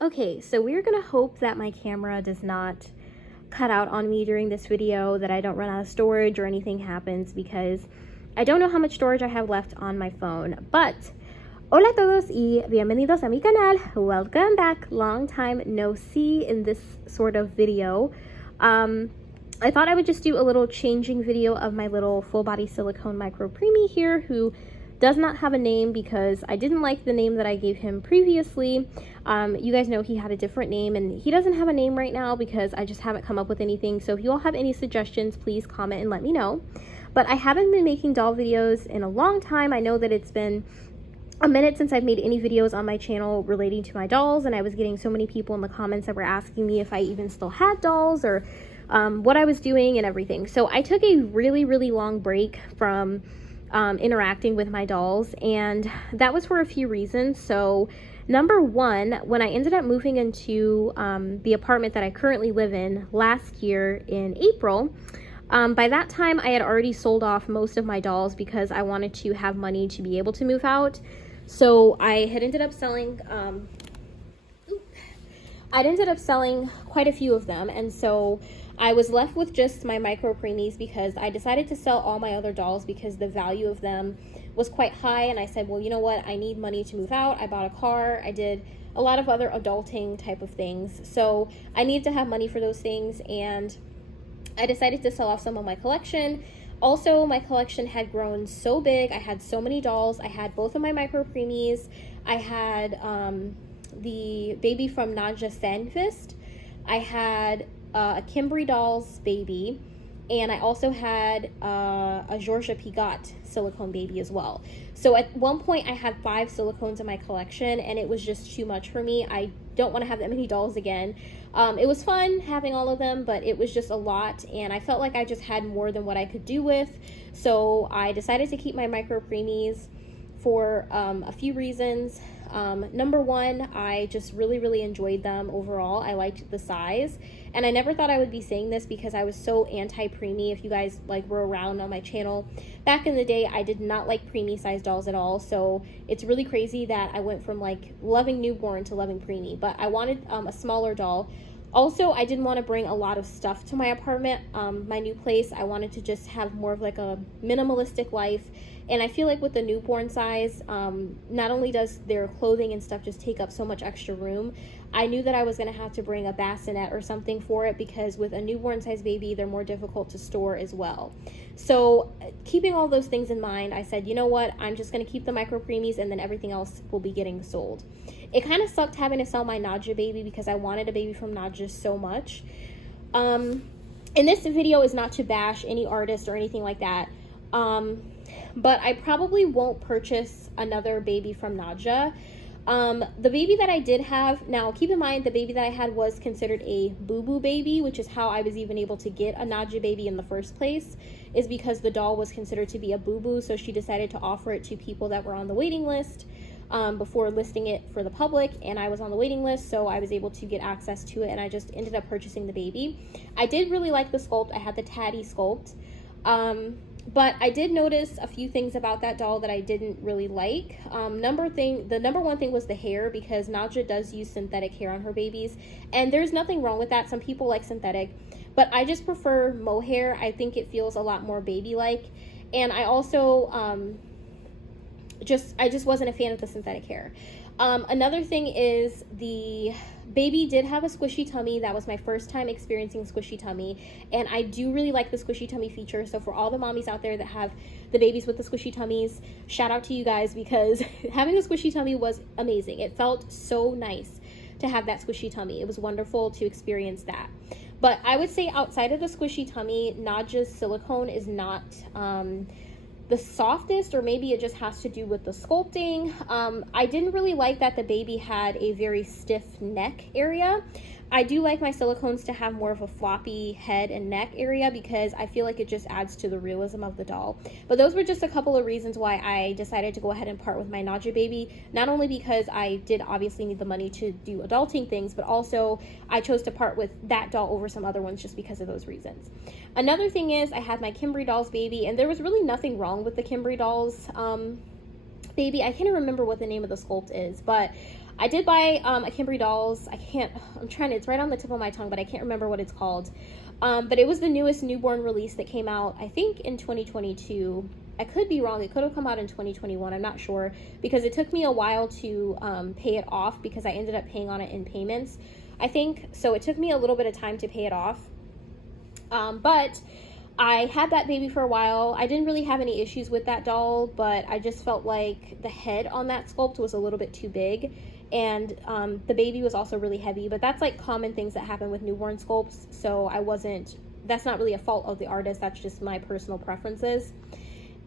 Okay, so we're gonna hope that my camera does not cut out on me during this video, that I don't run out of storage or anything happens, because I don't know how much storage I have left on my phone. But hola a todos y bienvenidos a mi canal. Welcome back. Long time no see in this sort of video. I thought I would just do a little changing video of my little full body silicone micro preemie here, who does not have a name because I didn't like the name that I gave him previously. You guys know he had a different name, and he doesn't have a name right now because I just haven't come up with anything. So if you all have any suggestions, please comment and let me know. But I haven't been making doll videos in a long time. I know that it's been a minute since I've made any videos on my channel relating to my dolls, and I was getting so many people in the comments that were asking me if I even still had dolls or what I was doing and everything. So I took a really long break from interacting with my dolls, and that was for a few reasons. So number one, when I ended up moving into the apartment that I currently live in last year in April, by that time I had already sold off most of my dolls because I wanted to have money to be able to move out. So I had ended up selling quite a few of them, and so I was left with just my micro preemies because I decided to sell all my other dolls because the value of them was quite high. And I said, well, you know what, I need money to move out. I bought a car, I did a lot of other adulting type of things, so I needed to have money for those things, and I decided to sell off some of my collection. Also, my collection had grown so big. I had so many dolls. I had both of my micro preemies. I had the baby from Nadja Sandfist. I had a Kimberly doll's baby, and I also had a Georgia Pigot silicone baby as well. So at one point I had 5 silicones in my collection, and it was just too much for me. I don't want to have that many dolls again. It was fun having all of them, but it was just a lot, and I felt like I just had more than what I could do with. So I decided to keep my micro preemies for a few reasons. Number one, I just really enjoyed them overall. I liked the size, and I never thought I would be saying this because I was so anti-preemie. If you guys were around on my channel back in the day, I did not like preemie size dolls at all. So it's really crazy that I went from loving newborn to loving preemie, but I wanted a smaller doll. Also, I didn't want to bring a lot of stuff to my apartment, my new place. I wanted to just have more of a minimalistic life. And I feel like with the newborn size, not only does their clothing and stuff just take up so much extra room, I knew that I was going to have to bring a bassinet or something for it, because with a newborn size baby, they're more difficult to store as well. So keeping all those things in mind, I said, you know what, I'm just going to keep the micro preemies, and then everything else will be getting sold. It kind of sucked having to sell my Nadja baby because I wanted a baby from Nadja so much. And this video is not to bash any artist or anything like that. But I probably won't purchase another baby from Nadja. The baby that I did have, now keep in mind the baby that I had was considered a boo-boo baby, which is how I was even able to get a Nadja baby in the first place, is because the doll was considered to be a boo-boo, so she decided to offer it to people that were on the waiting list before listing it for the public, and I was on the waiting list, so I was able to get access to it, and I just ended up purchasing the baby. I did really like the sculpt. I had the Tatty sculpt. But I did notice a few things about that doll that I didn't really like. The number one thing was the hair, because Nadja does use synthetic hair on her babies, and there's nothing wrong with that. Some people like synthetic, but I just prefer mohair. I think it feels a lot more baby-like, and I also I just wasn't a fan of the synthetic hair. Another thing is the baby did have a squishy tummy. That was my first time experiencing squishy tummy, and I do really like the squishy tummy feature. So for all the mommies out there that have the babies with the squishy tummies, shout out to you guys, because having a squishy tummy was amazing. It felt so nice to have that squishy tummy. It was wonderful to experience that. But I would say outside of the squishy tummy, Nadja's silicone is not the softest, or maybe it just has to do with the sculpting. I didn't really like that the baby had a very stiff neck area. I do like my silicones to have more of a floppy head and neck area because I feel like it just adds to the realism of the doll. But those were just a couple of reasons why I decided to go ahead and part with my Nadja baby. Not only because I did obviously need the money to do adulting things, but also I chose to part with that doll over some other ones just because of those reasons. Another thing is I had my Kimberly doll's baby, and there was really nothing wrong with the Kimberly doll's baby. I can't remember what the name of the sculpt is, but I did buy a Kimberly Dolls. It's right on the tip of my tongue, but I can't remember what it's called. But it was the newest newborn release that came out, I think, in 2022. I could be wrong. It could have come out in 2021. I'm not sure, because it took me a while to pay it off, because I ended up paying on it in payments, I think. So it took me a little bit of time to pay it off. But I had that baby for a while. I didn't really have any issues with that doll, but I just felt like the head on that sculpt was a little bit too big. And the baby was also really heavy, but that's like common things that happen with newborn sculpts. So that's not really a fault of the artist. That's just my personal preferences.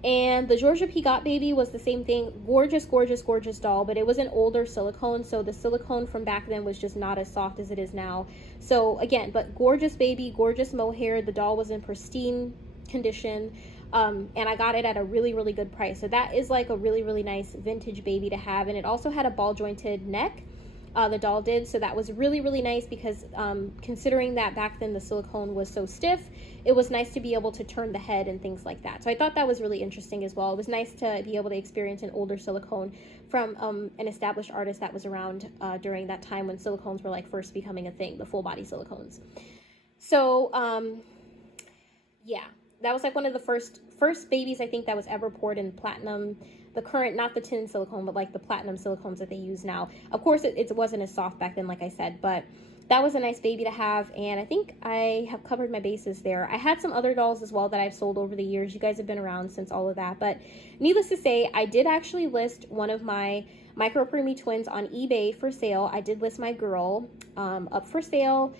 And the Georgia Peacock baby was the same thing. Gorgeous, gorgeous, gorgeous doll, but it was an older silicone, so the silicone from back then was just not as soft as it is now. So again, but gorgeous baby, gorgeous mohair. The doll was in pristine condition, and I got it at a really, really good price. So that is like a really, really nice vintage baby to have. And it also had a ball jointed neck. The doll did, so that was really, really nice, because considering that back then the silicone was so stiff, it was nice to be able to turn the head and things like that. So I thought that was really interesting as well. It was nice to be able to experience an older silicone from an established artist that was around during that time when silicones were like first becoming a thing, the full body silicones. So yeah, that was like one of the first babies I think that was ever poured in platinum. The current, not the tin silicone, but like the platinum silicones that they use now. Of course, it wasn't as soft back then, like I said, but that was a nice baby to have, and I think I have covered my bases there. I had some other dolls as well that I've sold over the years. You guys have been around since all of that, but needless to say, I did actually list one of my micro preemie twins on eBay for sale. I did list my girl up for sale.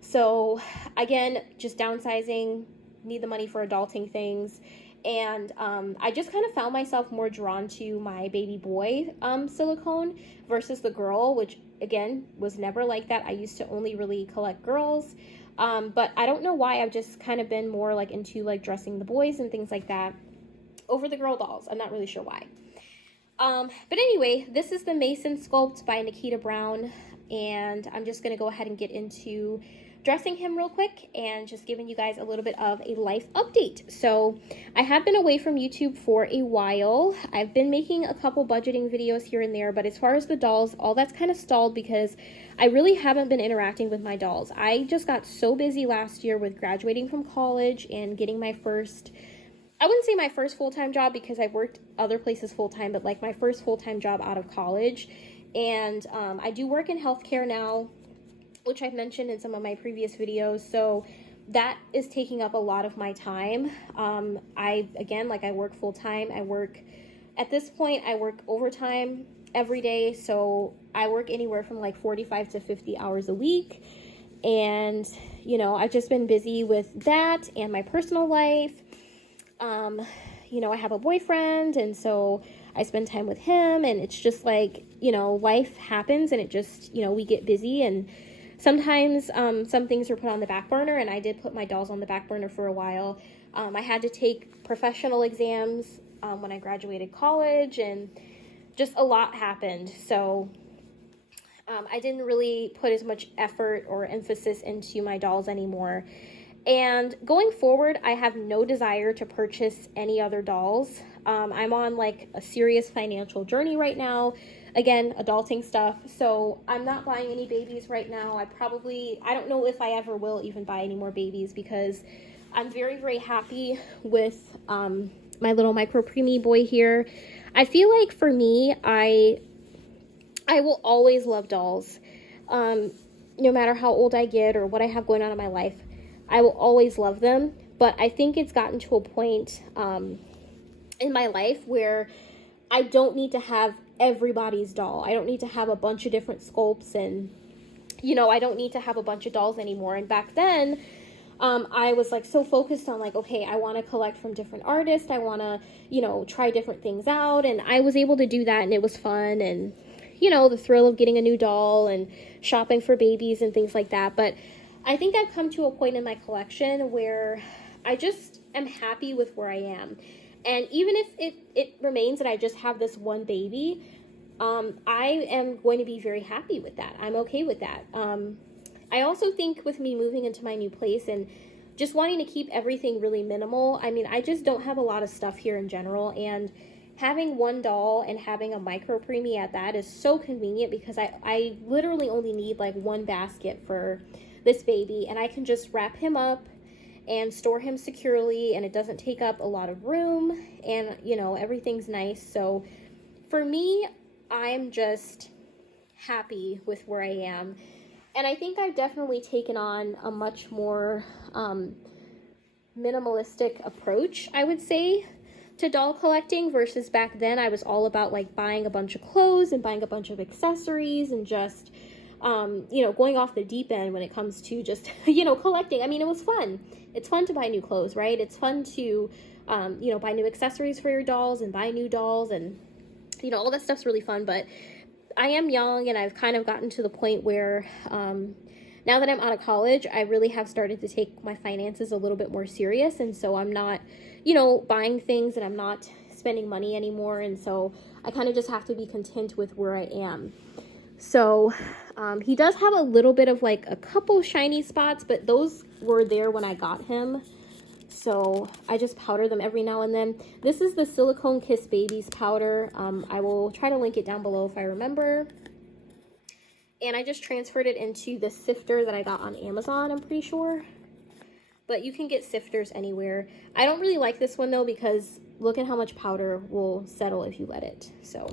So again, just downsizing, need the money for adulting things. And I just kind of found myself more drawn to my baby boy silicone versus the girl, which again was never like that. I used to only really collect girls, but I don't know why. I've just kind of been more like into like dressing the boys and things like that over the girl dolls. I'm not really sure why. But anyway, this is the Mason sculpt by Nikita Brown, and I'm just going to go ahead and get into dressing him real quick and just giving you guys a little bit of a life update. So I have been away from YouTube for a while. I've been making a couple budgeting videos here and there, but as far as the dolls, all that's kind of stalled because I really haven't been interacting with my dolls. I just got so busy last year with graduating from college and getting my first, I wouldn't say my first full-time job because I've worked other places full-time, but like my first full-time job out of college. And I do work in healthcare now, which I've mentioned in some of my previous videos. So that is taking up a lot of my time. I work full-time. At this point, I work overtime every day. So I work anywhere from like 45 to 50 hours a week. And, you know, I've just been busy with that and my personal life. You know, I have a boyfriend, and so I spend time with him, and it's just like, you know, life happens, and it just, you know, we get busy, and sometimes some things are put on the back burner, and I did put my dolls on the back burner for a while. I had to take professional exams when I graduated college, and just a lot happened. So I didn't really put as much effort or emphasis into my dolls anymore. And going forward, I have no desire to purchase any other dolls. I'm on like a serious financial journey right now. Again, adulting stuff. So I'm not buying any babies right now. I don't know if I ever will even buy any more babies because I'm very, very happy with my little micro preemie boy here. I feel like for me, I will always love dolls. No matter how old I get or what I have going on in my life, I will always love them. But I think it's gotten to a point in my life where I don't need to have everybody's doll. I don't need to have a bunch of different sculpts, and, you know, I don't need to have a bunch of dolls anymore. And back then, I was like so focused on like, okay, I want to collect from different artists. I want to, you know, try different things out. And I was able to do that, and it was fun. And, you know, the thrill of getting a new doll and shopping for babies and things like that. But I think I've come to a point in my collection where I just am happy with where I am. And even if it remains that I just have this one baby, I am going to be very happy with that. I'm okay with that. I also think with me moving into my new place and just wanting to keep everything really minimal, I mean, I just don't have a lot of stuff here in general. And having one doll and having a micro preemie at that is so convenient because I literally only need like one basket for this baby, and I can just wrap him up and store him securely, and it doesn't take up a lot of room, and you know, everything's nice. So for me, I'm just happy with where I am. And I think I've definitely taken on a much more minimalistic approach, I would say, to doll collecting versus back then. I was all about like buying a bunch of clothes and buying a bunch of accessories and just you know, going off the deep end when it comes to just, you know, collecting. I mean, it was fun. It's fun to buy new clothes, right? It's fun to, you know, buy new accessories for your dolls and buy new dolls, and, you know, all that stuff's really fun. But I am young, and I've kind of gotten to the point where now that I'm out of college, I really have started to take my finances a little bit more serious. And so I'm not, you know, buying things, and I'm not spending money anymore. And so I kind of just have to be content with where I am. So he does have a little bit of like a couple shiny spots, but those were there when I got him. So I just powder them every now and then. This is the Silicone Kiss Babies powder. I will try to link it down below if I remember. And I just transferred it into the sifter that I got on Amazon, I'm pretty sure. But you can get sifters anywhere. I don't really like this one though, because look at how much powder will settle if you let it. So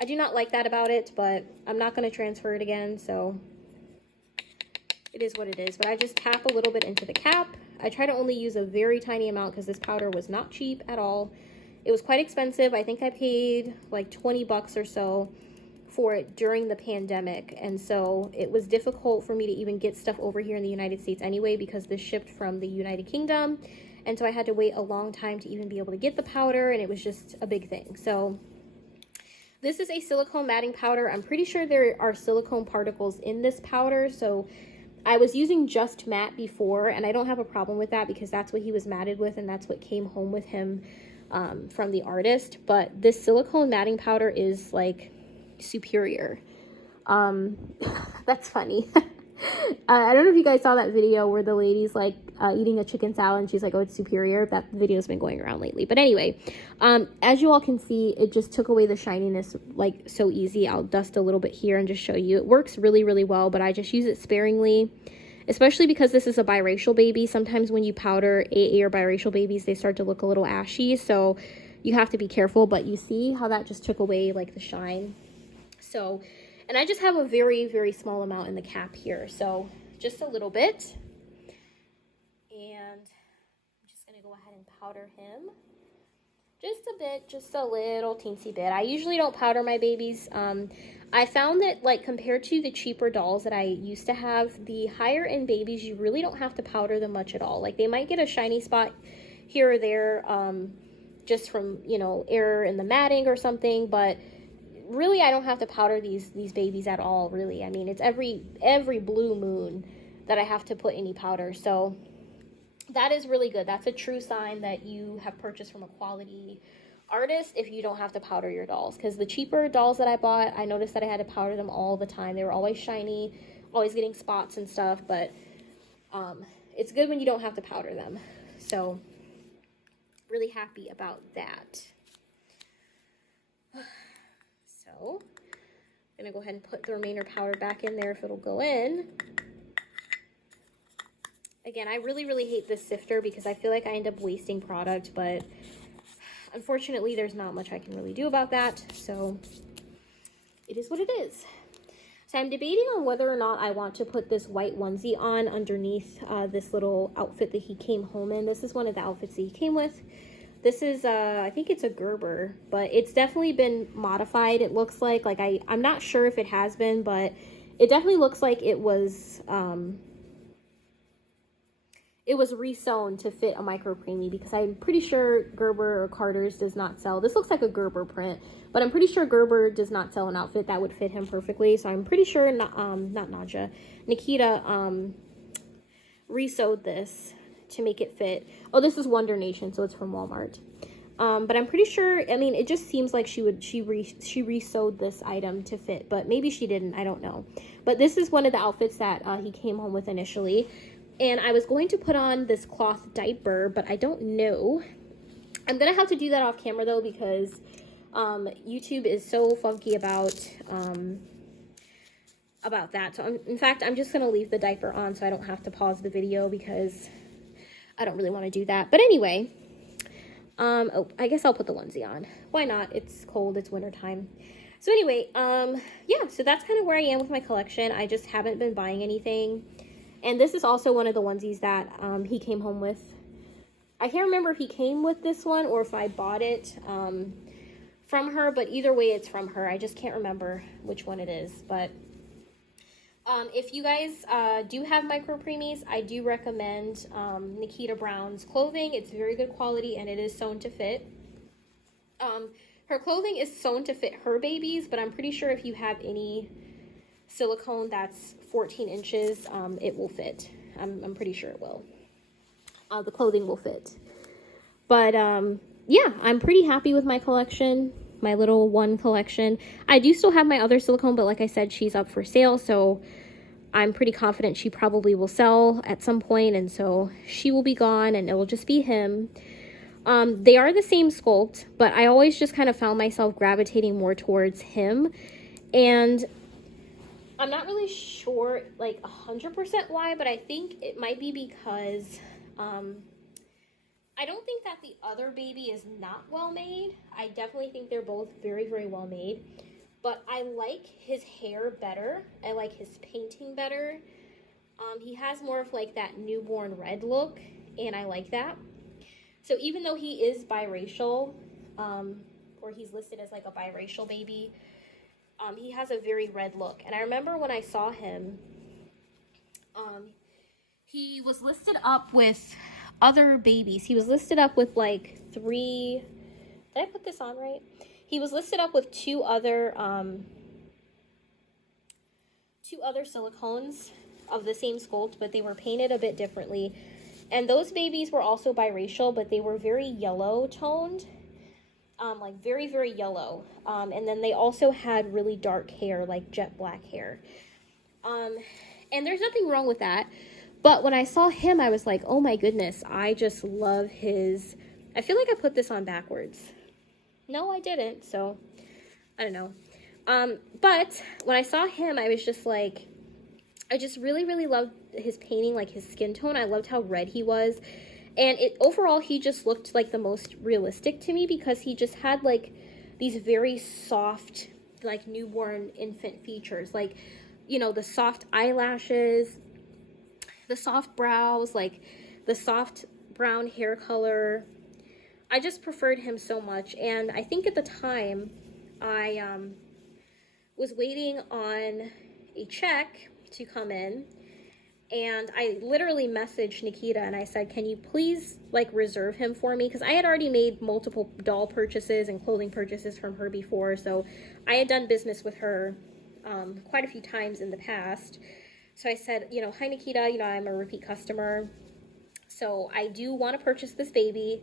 I do not like that about it, but I'm not going to transfer it again, so it is what it is. But I just tap a little bit into the cap. I try to only use a very tiny amount because this powder was not cheap at all. It was quite expensive. I think I paid like 20 bucks or so for it during the pandemic, and so it was difficult for me to even get stuff over here in the United States anyway, because this shipped from the United Kingdom, and so I had to wait a long time to even be able to get the powder, and it was just a big thing. So this is a silicone matting powder. I'm pretty sure there are silicone particles in this powder. So I was using just matte before, and I don't have a problem with that because that's what he was matted with, and that's what came home with him from the artist. But this silicone matting powder is like superior. That's funny. I don't know if you guys saw that video where the lady's like eating a chicken salad and she's like, oh, it's superior. That video's been going around lately. But anyway, as you all can see, it just took away the shininess like so easy. I'll dust a little bit here and just show you. It works really, really well, but I just use it sparingly, especially because this is a biracial baby. Sometimes when you powder AA or biracial babies, they start to look a little ashy. So you have to be careful, but you see how that just took away like the shine. So, and I just have a very, very small amount in the cap here. So just a little bit. And I'm just going to go ahead and powder him. Just a bit, just a little teensy bit. I usually don't powder my babies. I found that like compared to the cheaper dolls that I used to have, the higher end babies, you really don't have to powder them much at all. Like they might get a shiny spot here or there just from, you know, error in the matting or something, but really, I don't have to powder these babies at all, really. I mean, it's every blue moon that I have to put any powder. So that is really good. That's a true sign that you have purchased from a quality artist if you don't have to powder your dolls. Because the cheaper dolls that I bought, I noticed that I had to powder them all the time. They were always shiny, always getting spots and stuff. But it's good when you don't have to powder them. So really happy about that. So I'm going to go ahead and put the remainder powder back in there if it'll go in. Again, I really, really hate this sifter because I feel like I end up wasting product, but unfortunately there's not much I can really do about that. So it is what it is. So I'm debating on whether or not I want to put this white onesie on underneath this little outfit that he came home in. This is one of the outfits that he came with. This is, I think it's a Gerber, but it's definitely been modified, it looks like. Like, I'm not sure if it has been, but it definitely looks like it was resewn to fit a micro preemie, because I'm pretty sure Gerber or Carter's does not sell. This looks like a Gerber print, but I'm pretty sure Gerber does not sell an outfit that would fit him perfectly. So I'm pretty sure, not Nadja, Nikita resewed this to make it fit. Oh, this is Wonder Nation, so it's from Walmart. But I'm pretty sure, I mean, it just seems like she resewed this item to fit, but maybe she didn't, I don't know. But this is one of the outfits that he came home with initially. And I was going to put on this cloth diaper, but I don't know. I'm gonna have to do that off camera though, because YouTube is so funky about that. So in fact, I'm just gonna leave the diaper on so I don't have to pause the video, because I don't really want to do that. But anyway, oh, I guess I'll put the onesie on. Why not? It's cold, it's winter time. So anyway, yeah, so that's kind of where I am with my collection. I just haven't been buying anything. And this is also one of the onesies that he came home with. I can't remember if he came with this one or if I bought it from her, but either way, it's from her. I just can't remember which one it is. But if you guys do have micro preemies, I do recommend Nikita Brown's clothing. It's very good quality, and it is sewn to fit. Her clothing is sewn to fit her babies, but I'm pretty sure if you have any silicone that's 14 inches, it will fit. I'm pretty sure it will. The clothing will fit. But yeah, I'm pretty happy with my collection, my little one collection. I do still have my other silicone, but like I said, she's up for sale, so I'm pretty confident she probably will sell at some point, and so she will be gone and it will just be him. They are the same sculpt, but I always just kind of found myself gravitating more towards him, and I'm not really sure like 100% why, but I think it might be because I don't think that the other baby is not well made. I definitely think they're both very, very well made, but I like his hair better. I like his painting better. He has more of like that newborn red look, and I like that. So even though he is biracial, or he's listed as like a biracial baby, he has a very red look. And I remember when I saw him, he was listed up with other babies. He was listed up with like 3, did I put this on right? He was listed up with two other silicones of the same sculpt, but they were painted a bit differently. And those babies were also biracial, but they were very yellow toned, like very, very yellow. And then they also had really dark hair, like jet black hair. And there's nothing wrong with that. But when I saw him, I was like, oh my goodness, I just love his, I feel like I put this on backwards. No, I didn't. So I don't know. But when I saw him, I was just like, I just really, really loved his painting, like his skin tone. I loved how red he was. And overall, he just looked like the most realistic to me, because he just had like these very soft, like newborn infant features. Like, you know, the soft eyelashes, the soft brows, like the soft brown hair color. I just preferred him so much. And I think at the time I was waiting on a check to come in, and I literally messaged Nikita and I said, can you please like reserve him for me? Because I had already made multiple doll purchases and clothing purchases from her before, so I had done business with her quite a few times in the past. So I said, you know, hi Nikita, you know, I'm a repeat customer, so I do want to purchase this baby.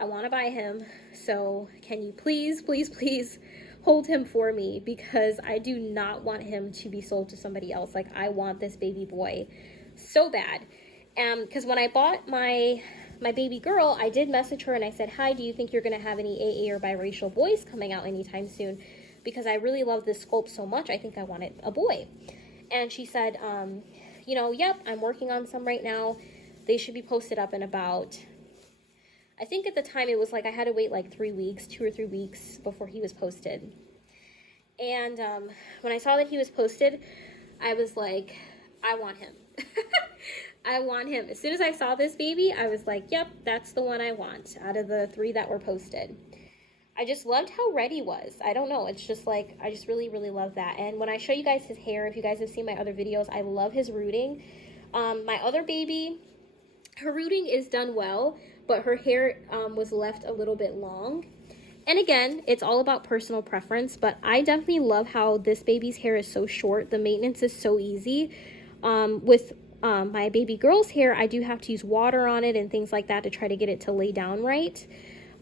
I want to buy him, so can you please, please, please hold him for me, because I do not want him to be sold to somebody else. Like, I want this baby boy so bad. Because when I bought my baby girl, I did message her and I said, hi, do you think you're going to have any AA or biracial boys coming out anytime soon? Because I really love this sculpt so much, I think I wanted a boy. And she said, you know, yep, I'm working on some right now. They should be posted up in about, I think at the time it was like I had to wait like 3 weeks, 2 or 3 weeks before he was posted. And when I saw that he was posted, I was like, I want him. I want him. As soon as I saw this baby, I was like, yep, that's the one I want out of the 3 that were posted. I just loved how red he was. I don't know. It's just like, I just really, really love that. And when I show you guys his hair, if you guys have seen my other videos, I love his rooting. My other baby, her rooting is done well, but her hair was left a little bit long. And again, it's all about personal preference, but I definitely love how this baby's hair is so short. The maintenance is so easy. With my baby girl's hair, I do have to use water on it and things like that to try to get it to lay down right.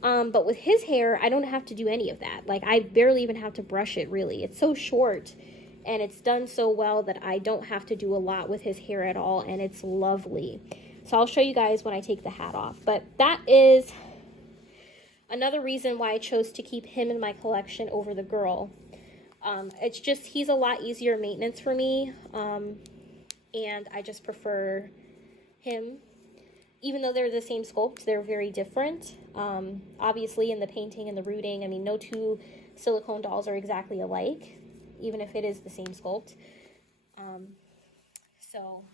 But with his hair, I don't have to do any of that. Like, I barely even have to brush it, really. It's so short, and it's done so well that I don't have to do a lot with his hair at all, and it's lovely. So I'll show you guys when I take the hat off. But that is another reason why I chose to keep him in my collection over the girl. It's just, he's a lot easier maintenance for me, and I just prefer him. Even though they're the same sculpt, they're very different. Obviously, in the painting and the rooting, I mean, no two silicone dolls are exactly alike, even if it is the same sculpt. So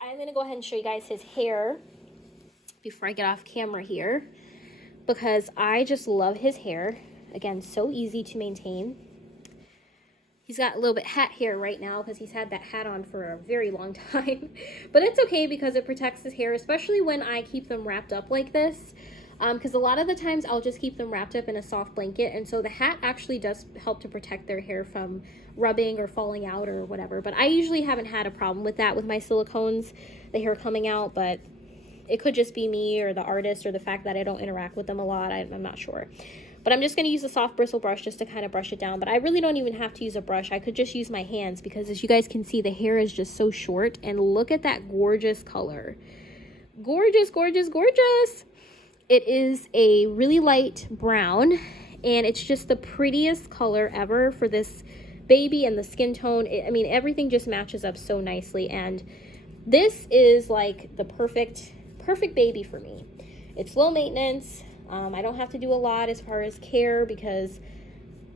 I'm going to go ahead and show you guys his hair before I get off camera here, because I just love his hair. Again, so easy to maintain. He's got a little bit hat hair right now because he's had that hat on for a very long time. But it's okay because it protects his hair, especially when I keep them wrapped up like this. Because a lot of the times I'll just keep them wrapped up in a soft blanket. And so the hat actually does help to protect their hair from rubbing or falling out or whatever. But I usually haven't had a problem with that with my silicones, the hair coming out. But it could just be me or the artist or the fact that I don't interact with them a lot. I'm not sure. But I'm just going to use a soft bristle brush just to kind of brush it down. But I really don't even have to use a brush. I could just use my hands because, as you guys can see, the hair is just so short. And look at that gorgeous color. Gorgeous, gorgeous, gorgeous. It is a really light brown. And it's just the prettiest color ever for this baby, and the skin tone. I mean, everything just matches up so nicely. And this is like the perfect baby for me. It's low maintenance. I don't have to do a lot as far as care, because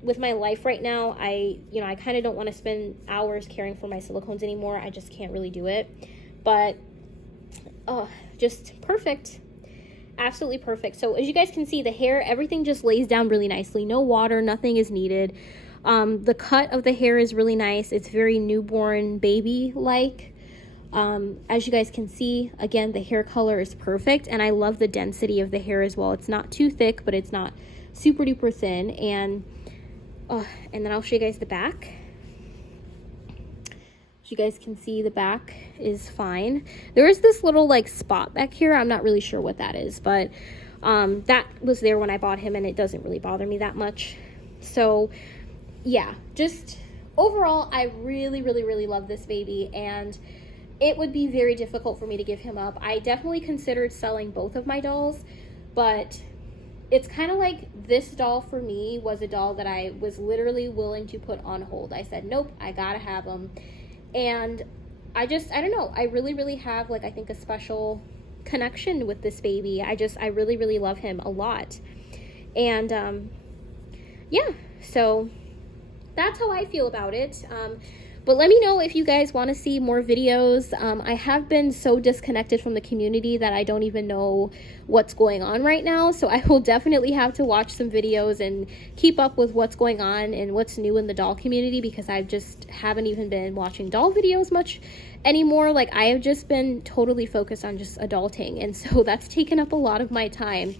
with my life right now, I kind of don't want to spend hours caring for my silicones anymore. I just can't really do it. But just perfect. Absolutely perfect. So as you guys can see, the hair, everything just lays down really nicely. No water, nothing is needed. The cut of the hair is really nice. It's very newborn baby like. As you guys can see, again, the hair color is perfect, and I love the density of the hair as well. It's not too thick, but it's not super duper thin. And then I'll show you guys the back. As you guys can see, the back is fine. There is this little like spot back here. I'm not really sure what that is, but that was there when I bought him, and it doesn't really bother me that much. So yeah, just overall, I really, really, really love this baby, and it would be very difficult for me to give him up. I definitely considered selling both of my dolls, but it's kind of like this doll for me was a doll that I was literally willing to put on hold. I said, nope, I gotta have him. And I don't know, I really, really have, like, I think a special connection with this baby. I really, really love him a lot. And yeah, so that's how I feel about it. But let me know if you guys want to see more videos. I have been so disconnected from the community that I don't even know what's going on right now. So I will definitely have to watch some videos and keep up with what's going on and what's new in the doll community, because I just haven't even been watching doll videos much anymore. Like, I have just been totally focused on just adulting. And so that's taken up a lot of my time.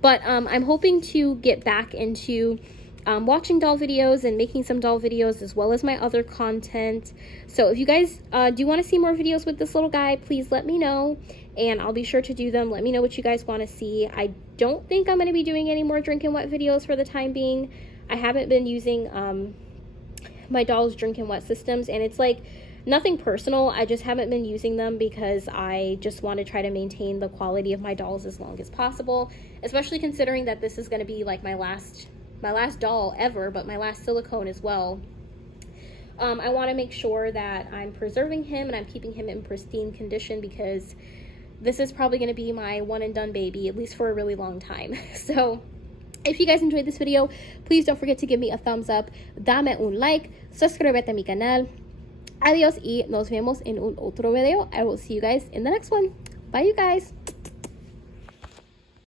But I'm hoping to get back into watching doll videos and making some doll videos, as well as my other content. So if you guys do want to see more videos with this little guy, please let me know, and I'll be sure to do them. Let me know what you guys want to see. I don't think I'm going to be doing any more drinking wet videos for the time being. I haven't been using my doll's drinking wet systems, and it's like nothing personal. I just haven't been using them because I just want to try to maintain the quality of my dolls as long as possible, especially considering that this is going to be like my last doll ever, but my last silicone as well. I want to make sure that I'm preserving him and I'm keeping him in pristine condition, because this is probably going to be my one and done baby, at least for a really long time. So if you guys enjoyed this video, please don't forget to give me a thumbs up, dame un like, suscríbete a mi canal. Adiós y nos vemos en un otro video. I will see you guys in the next one. Bye, you guys.